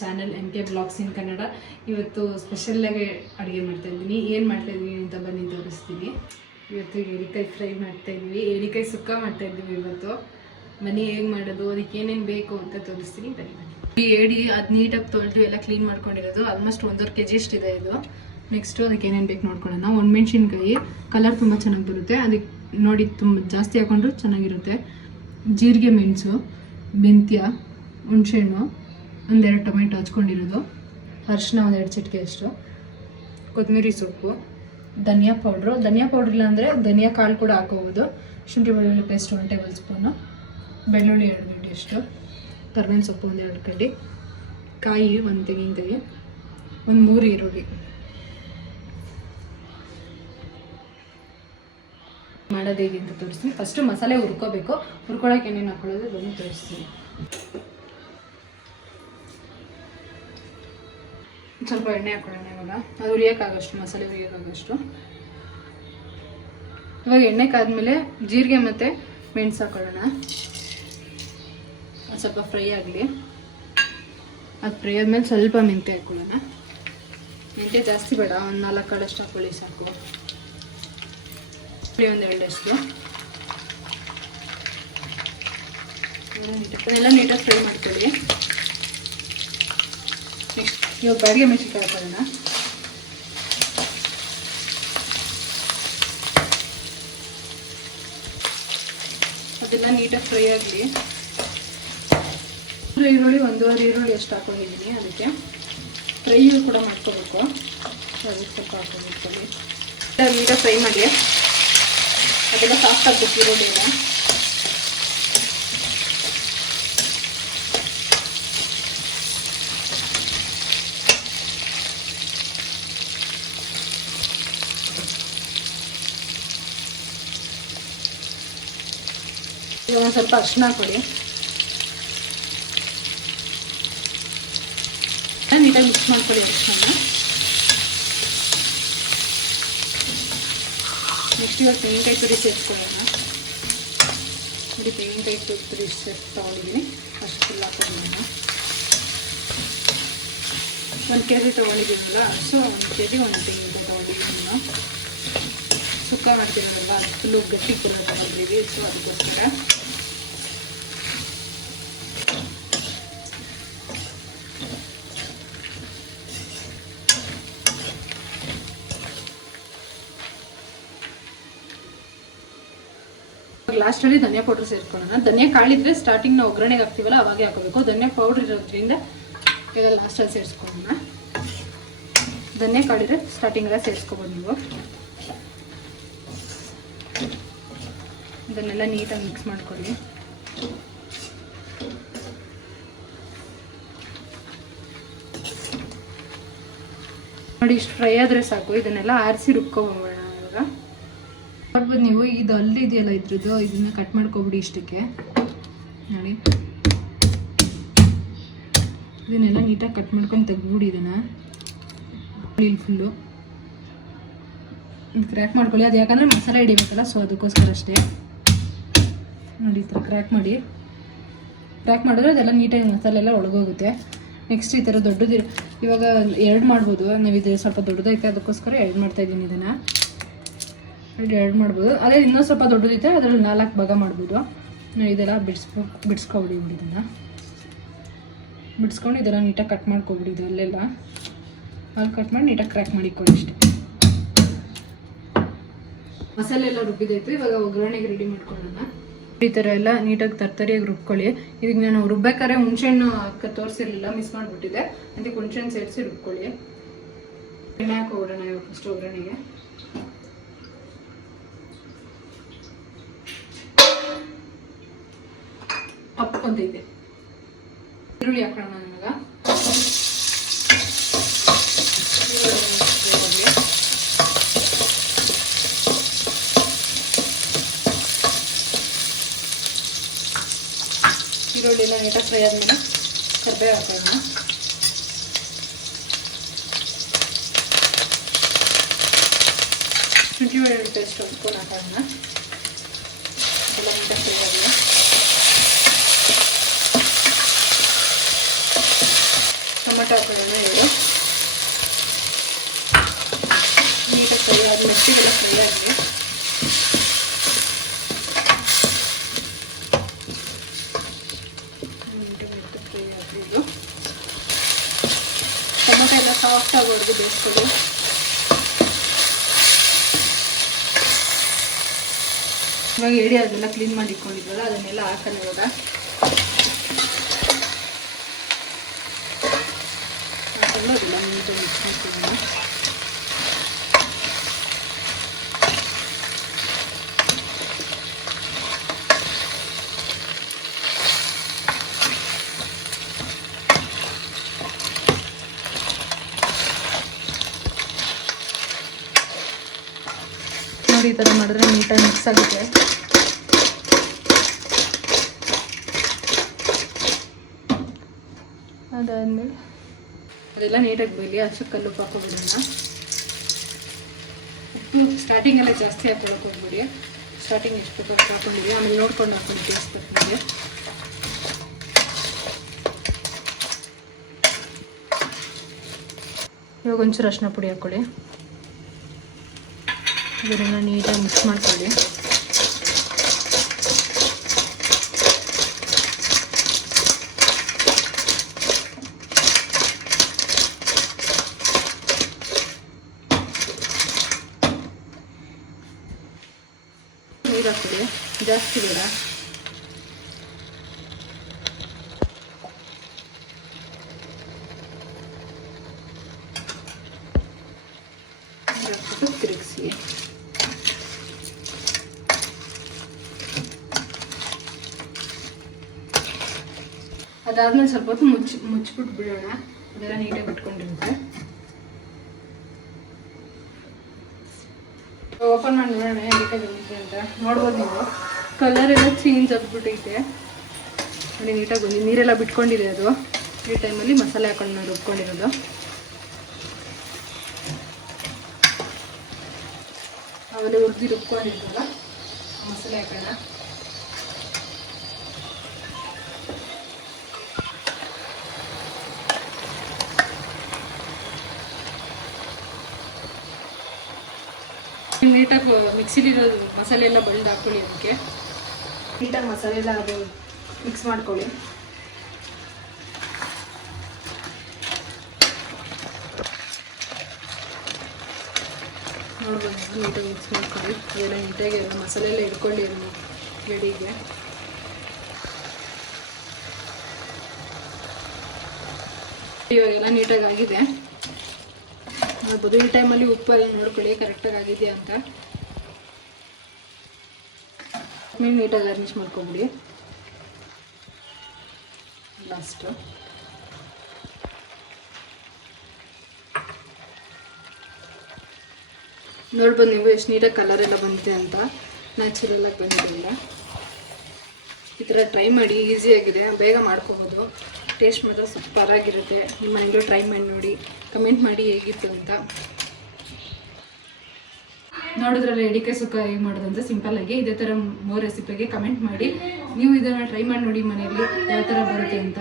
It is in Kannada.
ಚಾನಲ್ MK ಬ್ಲಾಗ್ಸ್ ಇನ್ ಕನ್ನಡ. ಇವತ್ತು ಸ್ಪೆಷಲ್ಲಾಗಿ ಅಡುಗೆ ಮಾಡ್ತಾಯಿದ್ದೀನಿ. ಏನು ಮಾಡ್ತಾಯಿದ್ದೀನಿ ಅಂತ ಬನ್ನಿ ತೋರಿಸ್ತೀನಿ. ಇವತ್ತು ಏಡಿಕಾಯಿ ಫ್ರೈ ಮಾಡ್ತಾಯಿದ್ವಿ, ಏಡಿಕಾಯಿ ಸುಕ್ಕ ಮಾಡ್ತಾಯಿದ್ವಿ. ಇವತ್ತು ಬನ್ನಿ ಹೇಗೆ ಮಾಡೋದು, ಅದಕ್ಕೆ ಏನೇನು ಬೇಕು ಅಂತ ತೋರಿಸ್ತೀನಿ. ಬನ್ನಿ ಈ ಏಡಿ ಅದು ನೀಟಾಗಿ ತೊಳೆದು ಎಲ್ಲ ಕ್ಲೀನ್ ಮಾಡ್ಕೊಂಡಿರೋದು. ಆಲ್ಮೋಸ್ಟ್ 1.5 kg ಇದೆ ಇದು. ನೆಕ್ಸ್ಟು ಅದಕ್ಕೆ ಏನೇನು ಬೇಕು ನೋಡ್ಕೊಳ್ಳೋಣ. ಒಣಮೆಣ್ಸಿನ್ಕಾಯಿ ಕಲರ್ ತುಂಬ ಚೆನ್ನಾಗಿ ಬರುತ್ತೆ, ಅದಕ್ಕೆ ನೋಡಿ ತುಂಬ ಜಾಸ್ತಿ ಹಾಕೊಂಡ್ರು ಚೆನ್ನಾಗಿರುತ್ತೆ. ಜೀರಿಗೆ ಮೆಣಸು, ಮೆಂತ್ಯ, ಹುಣಸೆಹಣ್ಣು, 1-2 ಟೊಮೆಟೊ ಹಚ್ಕೊಂಡಿರೋದು, ಅರಿಶಿನ 1-2 ಚಿಟಿಕೆ ಅಷ್ಟು, ಕೊತ್ತಂಬರಿ ಸೊಪ್ಪು, ಧನಿಯಾ ಪೌಡ್ರ್ ಇಲ್ಲ ಅಂದರೆ ಧನಿಯಾ ಕಾಳು ಕೂಡ ಹಾಕೋಬೋದು. ಶುಂಠಿ ಬೆಳ್ಳುಳ್ಳಿ ಪೇಸ್ಟ್ 1 ಟೇಬಲ್ ಸ್ಪೂನು, ಬೆಳ್ಳುಳ್ಳಿ 2 ಗಡ್ಡೆ ಅಷ್ಟು, ಕರ್ಬೇವಿನ ಸೊಪ್ಪು 1-2 ಗಡ್ಡೆ, ಕಾಯಿ 1 ತೆಂಗಿನಕಾಯಿ, 3 ಈರುಳ್ಳಿ. ಮಾಡೋದು ಹೇಗೆ ಅಂತ ತೋರಿಸ್ತೀನಿ. ಫಸ್ಟು ಮಸಾಲೆ ಹುರ್ಕೋಬೇಕು. ಹುರ್ಕೊಳ್ಳೋಕೆ ಏನೇನು ಹಾಕೊಳ್ಳೋದು ಅದನ್ನು ತೋರಿಸ್ತೀನಿ. ಸ್ವಲ್ಪ ಎಣ್ಣೆ ಹಾಕೊಳ್ಳೋಣ ಇವಾಗ. ಅದು ಹುರಿಯೋಕ್ಕಾಗಷ್ಟು, ಮಸಾಲೆ ಹುರಿಯೋಕ್ಕಾಗಷ್ಟು. ಇವಾಗ ಎಣ್ಣೆ ಕಾದ್ಮೇಲೆ ಜೀರಿಗೆ ಮತ್ತು ಮೆಣಸು ಹಾಕೊಳ್ಳೋಣ. ಅದು ಸ್ವಲ್ಪ ಫ್ರೈ ಆಗಲಿ. ಅದು ಫ್ರೈ ಆದಮೇಲೆ ಸ್ವಲ್ಪ ಮೆಂತ್ಯ ಹಾಕೊಳ್ಳೋಣ. ಮೆಂತ್ಯ ಜಾಸ್ತಿ ಬೇಡ, 1-4 ಕಾಳಷ್ಟು ಹಾಕೊಳ್ಳಿ ಸಾಕು. 1-2 ಅಷ್ಟು. ಅದನ್ನೆಲ್ಲ ನೀಟಾಗಿ ಫ್ರೈ ಮಾಡ್ಕೊಳ್ಳಿ. ನೆಕ್ಸ್ಟ್ ಇವಾಗ ಬ್ಯಾಡಿಗೆ ಮೆಣಸಿನ್ಕಾಯಿ ಹಾಕೊಳ್ಳೋಣ. ಅದೆಲ್ಲ ನೀಟಾಗಿ ಫ್ರೈ ಆಗಲಿ. ಈರುಳ್ಳಿ 1.5 ಈರುಳ್ಳಿ ಅಷ್ಟು ಹಾಕೊಂಡಿದ್ದೀನಿ. ಅದಕ್ಕೆ ಫ್ರೈ ಕೂಡ ಮಾಡ್ಕೋಬೇಕು. ಅದಕ್ಕೆ ಸ್ವಲ್ಪ ಹಾಕೊಂಡಿರ್ತೀವಿ. ನೀಟಾಗಿ ಫ್ರೈ ಮಾಡಿ. ಅದೆಲ್ಲ ಸಾಫ್ಟ್ ಆಗಬೇಕು ಈರುಳ್ಳಿ ಎಲ್ಲ. ಇವಾಗ ಒಂದು ಸ್ವಲ್ಪ ಅರಿಶಿನ ಹಾಕೊಳ್ಳಿ. ನೀಟಾಗಿ ಮಿಕ್ಸ್ ಮಾಡ್ಕೊಳ್ಳಿ ಅರಿಶಿನ. ನೆಕ್ಸ್ಟ್ ಇವಾಗ ತೆಂಗಿನಕಾಯಿ ತುರಿ ಸೇರಿಸ್ಕೊಳ್ಳೋಣ. ನೋಡಿ ತೆಂಗಿನಕಾಯಿ ತುರಿ ತೊಗೊಂಡಿದ್ದೀನಿ, ಅಷ್ಟು ಫುಲ್ ಹಾಕೊಂಡಿದ್ದೀನಿ. 1 kg ತೊಗೊಂಡಿದ್ದೀನಲ್ಲ, ಸೊ 1 kg 1 ತೆಂಗಿನಕಾಯಿ ತೊಗೊಂಡಿದ್ದೀನಿ. ನಾನು ಸುಕ್ಕ ಮಾಡ್ತಿರೋದಲ್ಲ, ಅದು ಫುಲ್ಲು ಗಟ್ಟಿ ಕೂಡ ತೊಗೊಂಡಿದ್ದೀವಿ, ಸೊ ಅದಕ್ಕೋಸ್ಕರ. ಲಾಸ್ಟಲ್ಲಿ ಧನಿಯಾ ಪೌಡ್ರ್ ಸೇರಿಸ್ಕೊಳ್ಳೋಣ. ಧನಿಯಾ ಕಾಳಿದ್ರೆ ಸ್ಟಾರ್ಟಿಂಗ್ ನಾವು ಒಗ್ಗರಣೆಗೆ ಹಾಕ್ತೀವಲ್ಲ ಅವಾಗೆ ಹಾಕೋಬೇಕು. ಧನಿಯಾ ಪೌಡ್ರ್ ಇರೋದ್ರಿಂದ ಈಗ ಲಾಸ್ಟಲ್ಲಿ ಸೇರಿಸ್ಕೊಳ್ಳೋಣ. ಧನಿಯಾ ಕಾಳಿದ್ರೆ ಸ್ಟಾರ್ಟಿಂಗೆಲ್ಲ ಸೇರಿಸ್ಕೊಬೋದು ನೀವು. ಇದನ್ನೆಲ್ಲ ನೀಟಾಗಿ ಮಿಕ್ಸ್ ಮಾಡ್ಕೊಳ್ಳಿ. ನೋಡಿ ಇಷ್ಟು ಫ್ರೈ ಆದರೆ ಸಾಕು. ಇದನ್ನೆಲ್ಲ ಆರಿಸಿ ರುಬ್ಕೊಬೋಣ. ಇವಾಗ ನೋಡ್ಬೋದು ನೀವು, ಇದು ಅಲ್ಲಿ ಇದೆಯಲ್ಲ ಇದ್ರದ್ದು, ಇದನ್ನ ಕಟ್ ಮಾಡ್ಕೊಬಿಡಿ ಇಷ್ಟಕ್ಕೆ. ನೋಡಿ ಇದನ್ನೆಲ್ಲ ನೀಟಾಗಿ ಕಟ್ ಮಾಡ್ಕೊಂಡು ತೆಗ್ದುಬಿಡಿ. ಇದನ್ನು ಇಲ್ಲಿ ಫುಲ್ಲು ಕ್ರ್ಯಾಕ್ ಮಾಡ್ಕೊಳ್ಳಿ. ಅದು ಯಾಕಂದರೆ ಮಸಾಲೆ ಹಿಡಿಬೇಕಲ್ಲ, ಸೊ ಅದಕ್ಕೋಸ್ಕರ ಅಷ್ಟೇ. ನೋಡಿ ಈ ಥರ ಕ್ರ್ಯಾಕ್ ಮಾಡಿ. ಕ್ರ್ಯಾಕ್ ಮಾಡಿದ್ರೆ ಅದೆಲ್ಲ ನೀಟಾಗಿ ಮಸಾಲೆ ಎಲ್ಲ ಒಳಗೋಗುತ್ತೆ. ನೆಕ್ಸ್ಟ್ ಈ ಥರ ದೊಡ್ಡದು ಇವಾಗ 2 ಮಾಡ್ಬೋದು. ನಾವು ಇದು ಸ್ವಲ್ಪ ದೊಡ್ಡದೈತೆ, ಅದಕ್ಕೋಸ್ಕರ 2 ಮಾಡ್ತಾಯಿದ್ದೀನಿ. ಇದನ್ನು 2 ಮಾಡ್ಬೋದು. ಅದೇ ಇನ್ನೂ ಸ್ವಲ್ಪ ದೊಡ್ಡದೈತೆ, ಅದರಲ್ಲಿ 4 ಭಾಗ ಮಾಡ್ಬೋದು. ಇದೆಲ್ಲ ಬಿಡಿಸ್ಕೊಬಿಡಿ. ಇದನ್ನು ಬಿಡಿಸ್ಕೊಂಡು ಇದೆಲ್ಲ ನೀಟಾಗಿ ಕಟ್ ಮಾಡ್ಕೊಬಿಡಿ. ಇದು ಅಲ್ಲೆಲ್ಲ ಅಲ್ಲಿ ಕಟ್ ಮಾಡಿ ನೀಟಾಗಿ ಕ್ರ್ಯಾಕ್ ಮಾಡಿಕೊಳ್ಳಿ ಅಷ್ಟೇ. ಮಸಾಲೆ ಎಲ್ಲ ರುಬ್ಬಿದಾಯ್ತು. ಇವಾಗ ಒಗ್ಗರಣೆಗೆ ರೆಡಿ ಮಾಡ್ಕೊಳ್ಳೋಣ. ಈ ಥರ ಎಲ್ಲ ನೀಟಾಗಿ ತರ್ತರಿಯಾಗಿ ರುಬ್ಕೊಳ್ಳಿ. ಇದಕ್ಕೆ ನಾನು ರುಬ್ಬೇಕಾದ್ರೆ ಹುಣಸೆಹಣ್ಣು ತೋರಿಸಿರಲಿಲ್ಲ, ಮಿಸ್ ಮಾಡಿಬಿಟ್ಟಿದೆ. ಅದಕ್ಕೆ ಹುಣಸೆಹಣ್ಣು ಸೇರಿಸಿ ರುಬ್ಕೊಳ್ಳಿ. ಎಣ್ಣೆ ಹಾಕೋಬಿಡೋಣ ಇವಾಗ ಫಸ್ಟ್ ಒಗ್ಗರಣೆಗೆ. ಇದೆ ಈರುಳ್ಳಿ ಹಾಕೋಣ. ಇವಾಗ ಈರುಳ್ಳಿ ಎಲ್ಲ ನೀಟಾಗಿ ಫ್ರೈ ಆದಮೇಲೆ ಕರಿಬೇವು ಹಾಕೋಣ. ಶುಂಠಿ ಬೆಳ್ಳುಳ್ಳಿ ಪೇಸ್ಟ್ 1 ಸ್ಪೂನ್ ಹಾಕೋಣ. ಎಲ್ಲ ನೀಟಾಗಿ ಫ್ರೈ ಆಗಲಿ. ಟೊಮೆಟೊ ಹಾಕೋಣ. ಎರಡು ನೀಟಾಗಿ ಫ್ರೈ ಆಗಿ ಮೆತ್ತಿಗೆಲ್ಲ ಫ್ರೈ ಆಗಲಿ. ಫ್ರೈ ಆಗಲಿ. ಇದು ಟೊಮೆಟೊ ಎಲ್ಲ ಸಾಫ್ಟ್ ಆಗೋವರೆಗೂ ಬೇಯಿಸ್ಕೊಳ್ಳಿ. ಇವಾಗ ಏಡಿ ಅದೆಲ್ಲ ಕ್ಲೀನ್ ಮಾಡಿ ಇಟ್ಕೊಂಡಿದ್ವಲ್ಲ ಅದನ್ನೆಲ್ಲ ಹಾಕೋಣ. ಇವಾಗ ಹಾಕೊಂಡು ಅದೆಲ್ಲ ನೀಟಾಗಿ ಮಿಕ್ಸ್ ಮಾಡ್ಕೊಳ್ಳೋಣ. ನೋಡಿ ಈ ಥರ ಮಾಡಿದ್ರೆ ನೀಟಾಗಿ ಮಿಕ್ಸ್ ಆಗುತ್ತೆ. ಅದಾದಮೇಲೆ ಅದೆಲ್ಲ ನೀಟಾಗಿ ಬೇಯಲಿ. ಅಷ್ಟು ಕಲ್ಲುಪ್ಪು ಹಾಕೋಬಿಡೋಣ. ಉಪ್ಪು ಸ್ಟಾರ್ಟಿಂಗೆಲ್ಲ ಜಾಸ್ತಿ ಹಾಕೊಳಕ್ಕೆ ಹೋಗ್ಬಿಡಿ. ಸ್ಟಾರ್ಟಿಂಗ್ ಎಷ್ಟು ಬೇಕು ಹಾಕೊಂಡಿದ್ದೀವಿ, ಆಮೇಲೆ ನೋಡ್ಕೊಂಡು ಹಾಕೊಂಡು ಟೇಸ್ಟ್ ಬರ್ತದೆ. ಇವಾಗ ಒಂಚೂರು ಅರಿಶಿನ ಪುಡಿ ಹಾಕ್ಕೊಳ್ಳಿ. ಇದನ್ನೆಲ್ಲ ನೀಟಾಗಿ ಮಿಕ್ಸ್ ಮಾಡ್ಕೊಳ್ಳಿ. ನೀರು ಹಾಕ್ಕೊಳ್ಳಿ, ಜಾಸ್ತಿ ಬೇಡ. ತಿರುಗಿಸಿ ಅದಾದ್ಮೇಲೆ ಸ್ವಲ್ಪ ಹೊತ್ತು ಮುಚ್ಚಿಬಿಟ್ಟು ಬಿಡೋಣ. ಅದೆಲ್ಲ ನೀಟಾಗಿ ಬಿಟ್ಕೊಂಡಿರುತ್ತೆ. ಓಪನ್ ಮಾಡಿ ನೋಡೋಣ ಹೇಗೆ ಬಂದಿದೆ ಅಂತ. ನೋಡ್ಬೋದು ನೀವು, ಕಲರ್ ಎಲ್ಲ ಚೇಂಜ್ ಆಗಿಬಿಟ್ಟೈತೆ. ನೋಡಿ ನೀಟಾಗಿ ಬಂದು ನೀರೆಲ್ಲ ಬಿಟ್ಕೊಂಡಿದೆ. ಅದು ಈ ಟೈಮಲ್ಲಿ ಮಸಾಲೆ ಹಾಕೊಂಡು ನಾವು ರುಬ್ಕೊಂಡಿರೋದು. ಆಮೇಲೆ ಹುರಿದು ರುಬ್ಕೊಂಡಿರ್ತಲ್ಲ ಮಸಾಲೆ ಹಾಕೋಣ. ನೀಟಾಗಿ ಮಿಕ್ಸಿಲಿರೋದು ಮಸಾಲೆ ಎಲ್ಲ ಬಳ್ದು ಹಾಕ್ಕೊಳ್ಳಿ. ಅದಕ್ಕೆ ನೀಟಾಗಿ ಮಸಾಲೆ ಎಲ್ಲ ಅದು ಮಿಕ್ಸ್ ಮಾಡ್ಕೊಳ್ಳಿ. ನೋಡ್ಬೋದು ನೀಟಾಗಿ ಮಿಕ್ಸ್ ಮಾಡ್ಕೊಳ್ಳಿ. ಅದೆಲ್ಲ ನೀಟಾಗಿ ಎಲ್ಲ ಮಸಾಲೆ ಎಲ್ಲ ಇಟ್ಕೊಳ್ಳಿ ಎಡಿಗೆ. ಇವಾಗೆಲ್ಲ ನೀಟಾಗಿ ಆಗಿದೆ. ನೋಡ್ಬೋದು ಈ ಟೈಮಲ್ಲಿ ಉಪ್ಪೆಲ್ಲ ನೋಡ್ಕೊಳ್ಳಿ ಕರೆಕ್ಟಾಗಿ ಆಗಿದೆಯಾ ಅಂತ. ನೀವು ನೀಟಾಗಿ ಗಾರ್ನಿಷ್ ಮಾಡ್ಕೊಬಿಡಿ. ಲಾಸ್ಟು ನೋಡ್ಬೋದು ನೀವು ಎಷ್ಟು ನೀಟಾಗಿ ಕಲರ್ ಎಲ್ಲ ಬಂದಿದೆ ಅಂತ. ನ್ಯಾಚುರಲಾಗಿ ಬಂದಿದೆ. ಈ ಥರ ಟ್ರೈ ಮಾಡಿ, ಈಸಿಯಾಗಿದೆ, ಬೇಗ ಮಾಡ್ಕೋಬೋದು. ಟೇಸ್ಟ್ ಮಾತ್ರ ಸೂಪರ್ ಆಗಿರುತ್ತೆ. ನಿಮ್ಮ ಮನೆಯಲ್ಲೂ ಟ್ರೈ ಮಾಡಿ ನೋಡಿ, ಕಮೆಂಟ್ ಮಾಡಿ ಹೇಗಿತ್ತು ಅಂತ. ನೋಡಿದ್ರಲ್ಲ ಎಡಿಕಾಯಿ ಸುಕ್ಕ ಹೇಗೆ ಮಾಡೋದಂತ ಸಿಂಪಲ್ಲಾಗಿ. ಇದೇ ಥರ ಮೋರ್ ರೆಸಿಪಿಗೆ ಕಮೆಂಟ್ ಮಾಡಿ. ನೀವು ಇದನ್ನು ಟ್ರೈ ಮಾಡಿ ನೋಡಿ ಮನೆಯಲ್ಲಿ ಯಾವ ಥರ ಬರುತ್ತೆ ಅಂತ.